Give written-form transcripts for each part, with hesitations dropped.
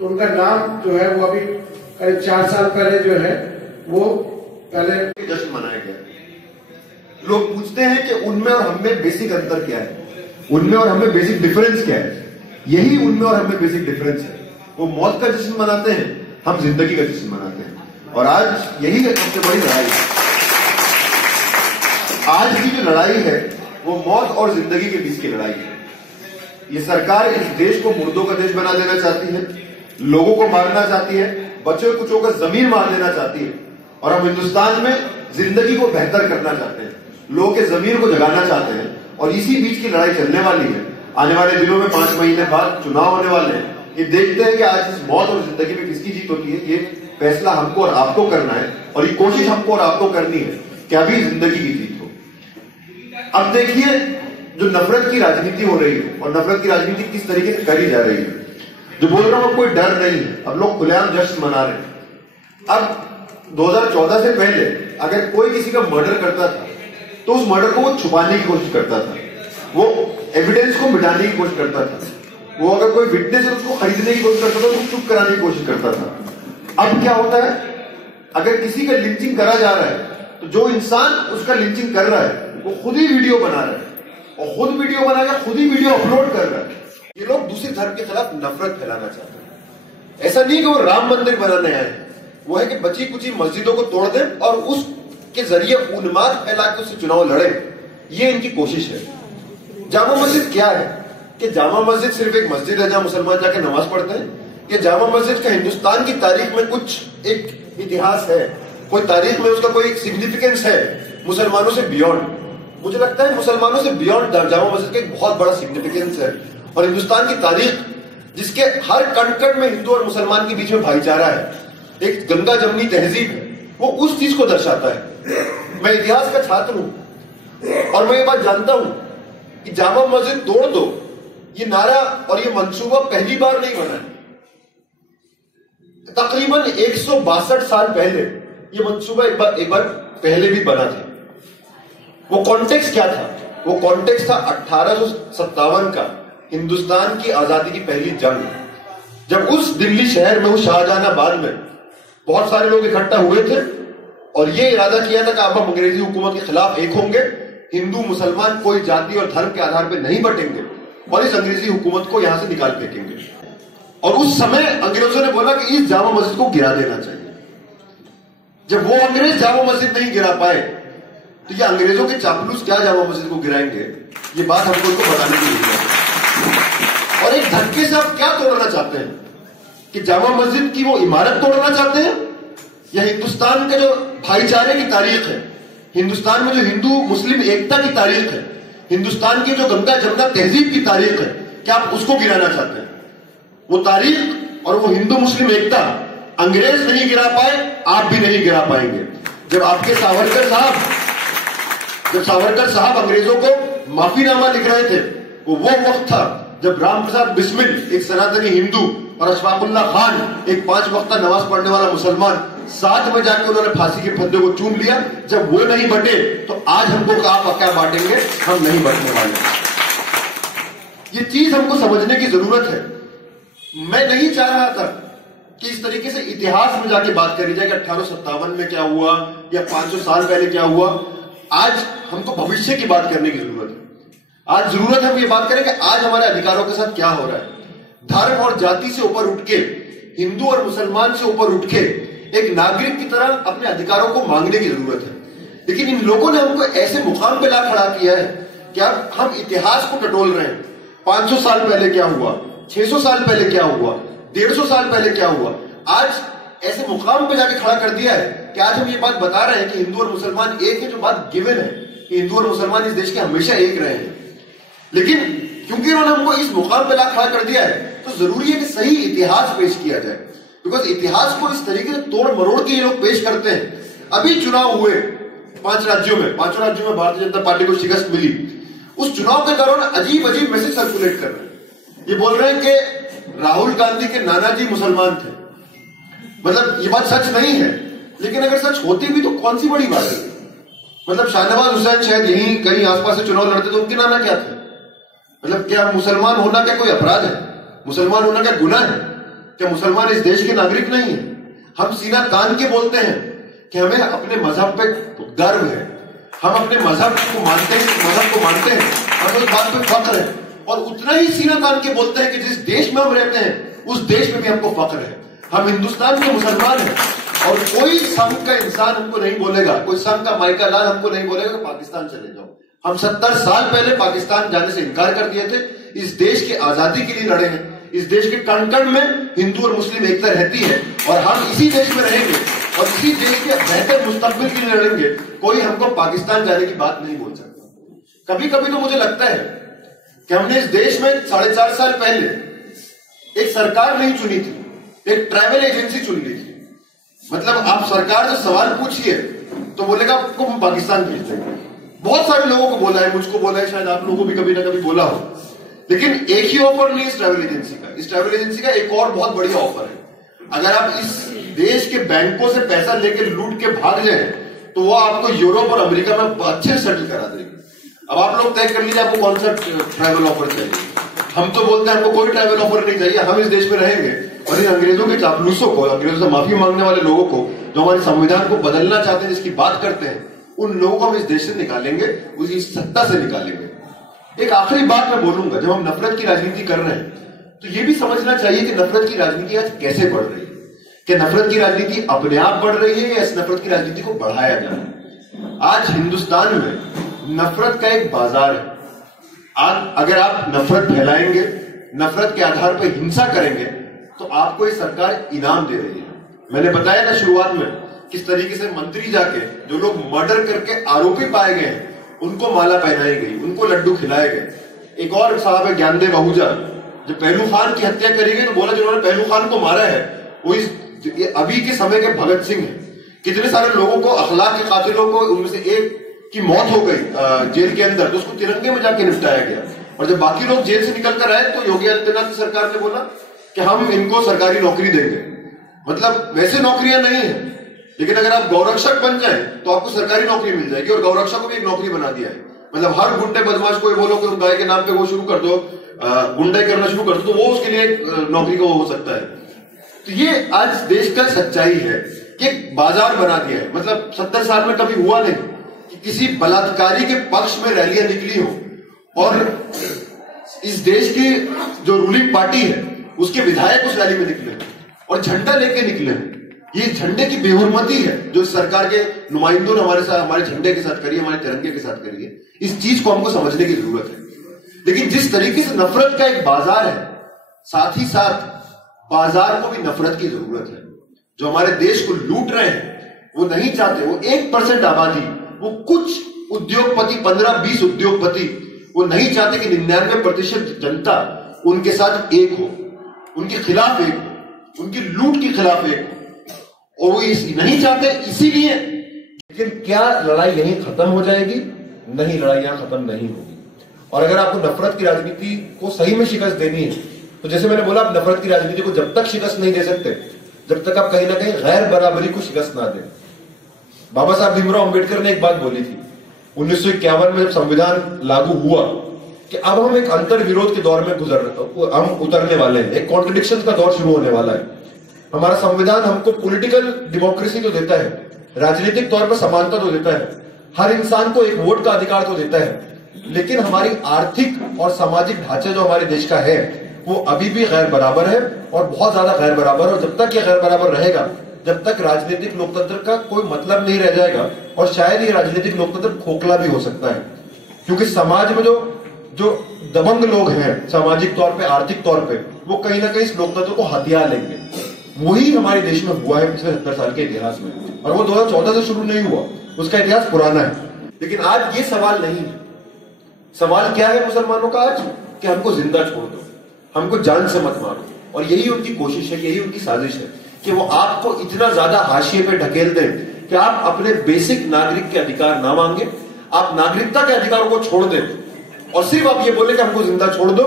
तो उनका नाम जो है वो अभी करीब 4 साल पहले जो है वो पहले जश्न मनाया गया। लोग पूछते हैं कि उनमें और हमें बेसिक अंतर क्या है, उनमें और हमें बेसिक डिफरेंस क्या है। यही उनमें और हमें बेसिक डिफरेंस है। वो मौत का जश्न मनाते हैं, हम जिंदगी का जश्न मनाते हैं। और आज यही सबसे बड़ी लड़ाई है। आज की जो लड़ाई है वो मौत और जिंदगी के बीच की लड़ाई है। ये सरकार इस देश को मुर्दों का देश बना देना चाहती है, लोगों को मारना चाहती है, बच्चों कुचों का जमीन मार देना चाहती है। और हम हिंदुस्तान में जिंदगी को बेहतर करना चाहते हैं, लोगों के जमीन को जगाना चाहते हैं। और इसी बीच की लड़ाई चलने वाली है। आने वाले दिनों में 5 महीने बाद चुनाव होने वाले हैं। ये देखते हैं कि आज इस मौत और जिंदगी में किसकी जीत होती है। ये फैसला हमको और आपको करना है और ये कोशिश हमको और आपको करनी है कि अभी जिंदगी की जीत हो। अब देखिए जो नफरत की राजनीति हो रही है और नफरत की राजनीति किस तरीके से करी जा रही है। जो बोल रहा हूं कोई डर नहीं है, अब लोग खुलेआम जश्न मना रहे हैं। अब 2014 से पहले अगर कोई किसी का मर्डर करता था तो उस मर्डर को वो छुपाने की कोशिश करता था, वो एविडेंस को मिटाने की कोशिश करता था, वो अगर कोई विटनेस है उसको खरीदने की कोशिश करता था, उसको चुप कराने की कोशिश करता था। अब क्या होता है, अगर किसी का लिंचिंग करा जा रहा है तो जो इंसान उसका लिंचिंग कर रहा है वो खुद ही वीडियो बना रहा है और खुद वीडियो बनाकर खुद ही वीडियो अपलोड कर रहा है। ये लोग दूसरे धर्म के खिलाफ नफरत फैलाना चाहते हैं। ऐसा नहीं कि वो राम मंदिर बनाने आए, वो है कि बची कुची मस्जिदों को तोड़ दें और उसके जरिए उन्माद फैला के उससे चुनाव लड़े। ये इनकी कोशिश है। जामा मस्जिद क्या है कि जामा मस्जिद सिर्फ एक मस्जिद है जहां मुसलमान जाकर नमाज पढ़ते हैं। कि जामा मस्जिद का हिंदुस्तान की तारीख में कुछ एक इतिहास है, कोई तारीख में उसका कोई सिग्निफिकेंस है मुसलमानों से बियॉन्ड। मुझे लगता है मुसलमानों से बियॉन्ड जामा मस्जिद का एक बहुत बड़ा सिग्निफिकेंस है। और हिंदुस्तान की तारीख जिसके हर कण कण में हिंदू और मुसलमान के बीच में भाईचारा है, एक गंगा जमनी तहजीब है, वो उस चीज को दर्शाता है। मैं इतिहास का छात्र हूं और मैं ये बात जानता हूं कि जामा मस्जिद तोड़ दो ये नारा और ये मंसूबा पहली बार नहीं बना है। तकरीबन 162 साल पहले ये मंसूबा एक बार पहले भी बना था। वो कॉन्टेक्स्ट क्या था? वो कॉन्टेक्स्ट था 1857 का, हिंदुस्तान की आजादी की पहली जंग। जब उस दिल्ली शहर में, उस शाहजहानाबाद में बहुत सारे लोग इकट्ठा हुए थे और ये इरादा किया था कि अब हम अंग्रेजी हुकूमत के खिलाफ एक होंगे, हिंदू मुसलमान कोई जाति और धर्म के आधार पर नहीं बटेंगे और इस अंग्रेजी हुकूमत को यहां से निकाल फेंकेंगे। और उस समय अंग्रेजों ने बोला कि इस जामा मस्जिद को गिरा देना चाहिए। जब वो अंग्रेज जामा मस्जिद नहीं गिरा पाए तो ये अंग्रेजों के चापलूस क्या जामा मस्जिद को गिराएंगे, ये बात हमको उनको बताने की जरूरत है। और एक धक्के से आप क्या तोड़ना चाहते हैं कि जामा मस्जिद की वो इमारत तोड़ना चाहते हैं या हिंदुस्तान का जो भाईचारे की तारीख है, हिंदुस्तान में जो हिंदू मुस्लिम एकता की तारीख है, हिंदुस्तान की जो गंगा जमुना तहजीब की तारीख है, क्या आप उसको गिराना चाहते हैं? वो तारीख और वो हिंदू मुस्लिम एकता अंग्रेज नहीं गिरा पाए, आप भी नहीं गिरा पाएंगे। जब आपके सावरकर साहब अंग्रेजों को माफीनामा लिख रहे थे, वो वक्त था जब राम प्रसाद बिस्मिल एक सनातनी हिंदू और अशफाकुल्ला खान एक 5 वक्ता नमाज पढ़ने वाला मुसलमान, साथ में जाकर उन्होंने फांसी के फंदे को चूम लिया। जब वो नहीं बटे तो आज हमको आप क्या बांटेंगे? हम नहीं बटने वाले। ये चीज हमको समझने की जरूरत है। मैं नहीं चाह रहा था कि इस तरीके से इतिहास में जाके बात करी जाए कि 1857 में क्या हुआ या 500 साल पहले क्या हुआ। आज हमको भविष्य की बात करने की जरूरत है। आज जरूरत है हम ये बात करें कि आज हमारे अधिकारों के साथ क्या हो रहा है। धर्म और जाति से ऊपर उठ के, हिंदू और मुसलमान से ऊपर उठ के एक नागरिक की तरह अपने अधिकारों को मांगने की जरूरत है। लेकिन इन लोगों ने हमको ऐसे मुकाम पे ला खड़ा किया है कि हम इतिहास को टटोल रहे हैं। 500 साल पहले क्या हुआ, 600 साल पहले क्या हुआ, 150 साल पहले क्या हुआ, आज ऐसे मुकाम पे जाके खड़ा कर दिया है कि आज हम ये बात बता रहे हैं कि हिंदू और मुसलमान एक है, जो बात गिवन है कि हिंदू और मुसलमान इस देश के हमेशा एक रहे हैं। लेकिन क्योंकि उन्होंने हमको इस मुकाम पे ला खड़ा कर दिया है तो जरूरी है कि सही इतिहास पेश किया जाए। बिकॉज इतिहास को इस तरीके से तोड़ मरोड़ के ये लोग पेश करते हैं। अभी चुनाव हुए 5 राज्यों में, 5 राज्यों में भारतीय जनता पार्टी को शिकस्त मिली। उस चुनाव के दौरान अजीब अजीब मैसेज सर्कुलेट कर रहे हैं। ये बोल रहे हैं कि राहुल गांधी के नाना जी मुसलमान थे। मतलब ये बात सच नहीं है, लेकिन अगर सच होती भी तो कौन सी बड़ी बात है। मतलब शाहनवाज हुसैन शायद यहीं कहीं आसपास से चुनाव लड़ते तो उनके नाना क्या थे? मतलब क्या मुसलमान होना क्या कोई अपराध है? मुसलमान होना क्या गुनाह है? क्या मुसलमान इस देश के नागरिक नहीं है? हम सीना तान के बोलते हैं कि हमें अपने मजहब पे गर्व है, हम अपने मजहब को मानते हैं, मजहब को मानते हैं, हमें उस बात पे फख्र है, और उतना ही सीना तान के बोलते हैं कि जिस देश में हम रहते हैं उस देश में भी हमको फख्र है। हम हिंदुस्तान के मुसलमान हैं और कोई संघ का इंसान हमको नहीं बोलेगा, कोई संघ का माइका लाल हमको नहीं बोलेगा कि पाकिस्तान चले जाओ। हम 70 साल पहले पाकिस्तान जाने से इनकार कर दिए थे। इस देश की आजादी के लिए लड़े हैं। इस देश के कण कण में हिंदू और मुस्लिम एकता रहती है और हम इसी देश में रहेंगे और इसी देश के बेहतर मुस्तकबिल के लिए लड़ेंगे। कोई हमको पाकिस्तान जाने की बात नहीं बोल सकता। कभी कभी तो मुझे लगता है कि हमने इस देश में 4.5 साल पहले एक सरकार नहीं चुनी थी, एक ट्रैवल एजेंसी चुन ली थी। मतलब आप सरकार से सवाल पूछिए तो बोलेगा आपको हम पाकिस्तान भेज देंगे। बहुत सारे लोगों को बोला है, मुझको बोला है, शायद आप लोगों को भी कभी ना कभी बोला हो, लेकिन एक ही ऑफर नहीं इस ट्रैवल एजेंसी का। इस ट्रैवल एजेंसी का एक और बहुत बढ़िया ऑफर है। अगर आप इस देश के बैंकों से पैसा लेकर लूट के भाग जाए तो वो आपको यूरोप और अमेरिका में अच्छे सेटल करा देंगे। अब आप लोग तय कर लीजिए आपको कौन सा ट्रैवल ऑफर चाहिए। हम तो बोलते हैं हमको कोई ट्रैवल ऑफर नहीं चाहिए, हम इस देश में रहेंगे और इन अंग्रेजों के चापलूसों को, अंग्रेजों से माफी मांगने वाले लोगों को, जो हमारे संविधान को बदलना चाहते हैं, जिसकी बात करते हैं, उन लोगों को हम इस देश से निकालेंगे, उसी सत्ता से निकालेंगे। एक आखिरी बात मैं बोलूंगा, जब हम नफरत की राजनीति कर रहे हैं तो ये भी समझना चाहिए कि नफरत की राजनीति आज कैसे बढ़ रही है। कि नफरत की राजनीति अपने आप बढ़ रही है या इस नफरत की राजनीति को बढ़ाया जा रहा है। आज हिंदुस्तान में नफरत का एक बाजार है। आज अगर आप नफरत फैलाएंगे, नफरत के आधार पर हिंसा करेंगे तो आपको ये सरकार इनाम दे रही है। मैंने बताया ना शुरुआत में किस तरीके से मंत्री जाके जो लोग मर्डर करके आरोपी पाए गए हैं उनको माला पहनाई गई, उनको लड्डू खिलाए गए। एक और साहब है ज्ञानदेव आहूजा, जब पहलू खान की हत्या करी गई तो बोला जिन्होंने पहलू खान को मारा है वो इस अभी के समय के भगत सिंह है। कितने सारे लोगों को, अखलाक के कातिलों को, उनमें से एक की मौत हो गई जेल के अंदर तो उसको तिरंगे में जाके निपटाया गया। और जब बाकी लोग जेल से निकल कर आए तो योगी आदित्यनाथ की सरकार ने बोला कि हम इनको सरकारी नौकरी देंगे। मतलब वैसे नौकरियां नहीं है, लेकिन अगर आप गौरक्षक बन जाए तो आपको सरकारी नौकरी मिल जाएगी और गौरक्षक को भी एक नौकरी बना दिया है। मतलब हर गुंडे बदमाश को बोलो कि गाय के नाम पे वो शुरू कर दो, गुंडे करना शुरू कर दो, तो वो उसके लिए नौकरी को हो सकता है। तो ये आज देश का सच्चाई है कि एक बाजार बना दिया है। मतलब 70 साल में कभी हुआ नहीं कि किसी बलात्कारी के पक्ष में रैलियां निकली हो और इस देश की जो रूलिंग पार्टी है उसके विधायक उस रैली में निकले और झंडा लेके निकले। ये झंडे की बेहुरमती है जो सरकार के नुमाइंदों ने हमारे साथ, हमारे झंडे के साथ करी है, हमारे तिरंगे के साथ करी है। इस चीज को हमको समझने की जरूरत है। लेकिन जिस तरीके से नफरत का एक बाजार है, साथ ही साथ बाजार को भी नफरत की जरूरत है। जो हमारे देश को लूट रहे हैं वो नहीं चाहते, वो 1% आबादी, वो कुछ उद्योगपति, 15-20 उद्योगपति, वो नहीं चाहते कि 99% जनता उनके साथ एक हो, उनके खिलाफ एक हो, उनकी लूट के खिलाफ एक हो, और वो नहीं चाहते। इसीलिए लेकिन क्या लड़ाई यहीं खत्म हो जाएगी? नहीं, लड़ाई यहां खत्म नहीं होगी। और अगर आपको नफरत की राजनीति को सही में शिकस्त देनी है तो जैसे मैंने बोला, आप नफरत की राजनीति को जब तक शिकस्त नहीं दे सकते जब तक आप कहीं ना कहीं गैर बराबरी को शिकस्त ना दें। बाबा साहब भीमराव अंबेडकर ने एक बात बोली थी 1951 में जब संविधान लागू हुआ कि अब हम एक अंतर विरोध के दौर में हम उतरने वाले हैं, एक कॉन्ट्रडिक्शन का दौर शुरू होने वाला है। हमारा संविधान हमको पॉलिटिकल डेमोक्रेसी तो देता है, राजनीतिक तौर पर समानता तो देता है, हर इंसान को एक वोट का अधिकार तो देता है, लेकिन हमारी आर्थिक और सामाजिक ढांचा जो हमारे देश का है वो अभी भी गैर बराबर है और बहुत ज्यादा गैर बराबर है। और जब तक ये गैर बराबर रहेगा जब तक राजनीतिक लोकतंत्र का कोई मतलब नहीं रह जाएगा और शायद ये राजनीतिक लोकतंत्र खोखला भी हो सकता है। क्योंकि समाज में जो दबंग लोग हैं सामाजिक तौर पे, आर्थिक तौर पे, वो कहीं ना कहीं इस लोकतंत्र को हथिया लेंगे। वही हमारे देश में हुआ है पिछले 70 साल के इतिहास में, और वो 2014 से शुरू नहीं हुआ, उसका इतिहास पुराना है। लेकिन आज ये सवाल नहीं है। सवाल क्या है मुसलमानों का आज? कि हमको जिंदा छोड़ दो, हमको जान से मत मारो। और यही उनकी कोशिश है, यही उनकी साजिश है कि वो आपको इतना ज्यादा हाशिए पे ढकेल दें कि आप अपने बेसिक नागरिक के अधिकार ना मांगे, आप नागरिकता के अधिकारों को छोड़ दें और सिर्फ आप ये बोले कि हमको जिंदा छोड़ दो।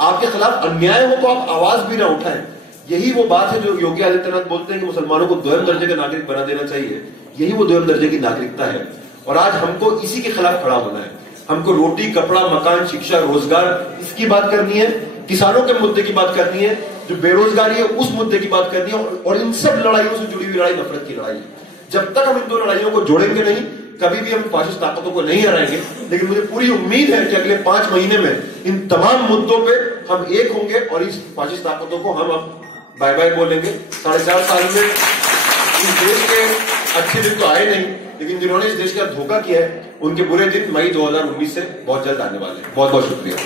आपके खिलाफ अन्याय हो तो आप आवाज भी ना उठाएं। यही वो बात है जो योगी आदित्यनाथ बोलते हैं कि मुसलमानों को दोयम दर्जे का नागरिक बना देना चाहिए। यही वो दोयम दर्जे की नागरिकता है और आज हमको इसी के खिलाफ खड़ा होना है। हमको रोटी, कपड़ा, मकान, शिक्षा, रोजगार, इसकी बात करनी है, किसानों के मुद्दे की बात करनी है, जो बेरोजगारी है उस मुद्दे की बात करनी है, और इन सब लड़ाइयों से जुड़ी हुई लड़ाई नफरत की लड़ाई है। जब तक हम इन दो लड़ाइयों को जोड़ेंगे नहीं, कभी भी हम फाशिस्ट ताकतों को नहीं हराएंगे। लेकिन मुझे पूरी उम्मीद है कि अगले 5 महीने में इन तमाम मुद्दों पे हम एक होंगे और इस फाशिस्ट ताकतों को हम अब बाय बाय बोलेंगे। 4.5 साल में इस देश के अच्छे दिन तो आए नहीं, लेकिन जिन्होंने इस देश का धोखा किया है उनके बुरे दिन मई 2019 से बहुत जल्द आने वाले हैं। बहुत बहुत शुक्रिया।